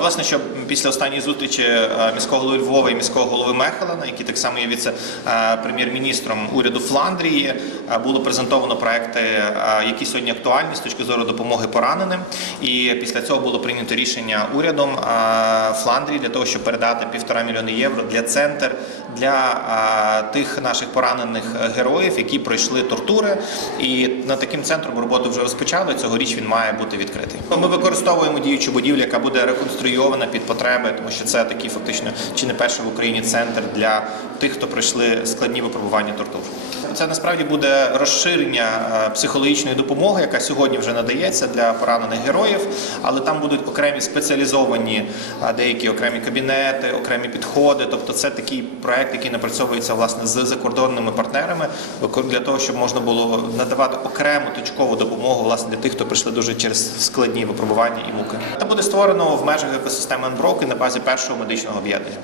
Власне, що після останньої зустрічі е, міського голови Львова і міського голови Мехелена, який так само є віце-прем'єр-міністром уряду Фландрії, е, було презентовано проекти, е, які сьогодні актуальні з точки зору допомоги пораненим. І після цього було прийнято рішення урядом е, Фландрії для того, щоб передати півтора мільйони євро для центр для е, тих наших поранених е, героїв, які пройшли тортури. І над таким центром роботу вже розпочали. Цьогоріч він має бути відкритий. Ми використовуємо діючу будівлю, яка буде реконструйована під потреби, тому що це такий фактично чи не перший в Україні центр для тих, хто пройшли складні випробування тортур. Це насправді буде розширення е, психологічної допомоги, яка сьогодні вже надається для поранених героїв, але там будуть окремі спеціалізовані е, деякі окремі кабінети, окремі підходи. Тобто, це такий проект, який напрацьовується власне з закордонними партнерами для того, щоб можна було надавати окрему точкову допомогу власне для тих, хто прийшли дуже через складні випробування і муки. Це буде створено в межах екосистеми Unbroken на базі першого медичного об'єднання.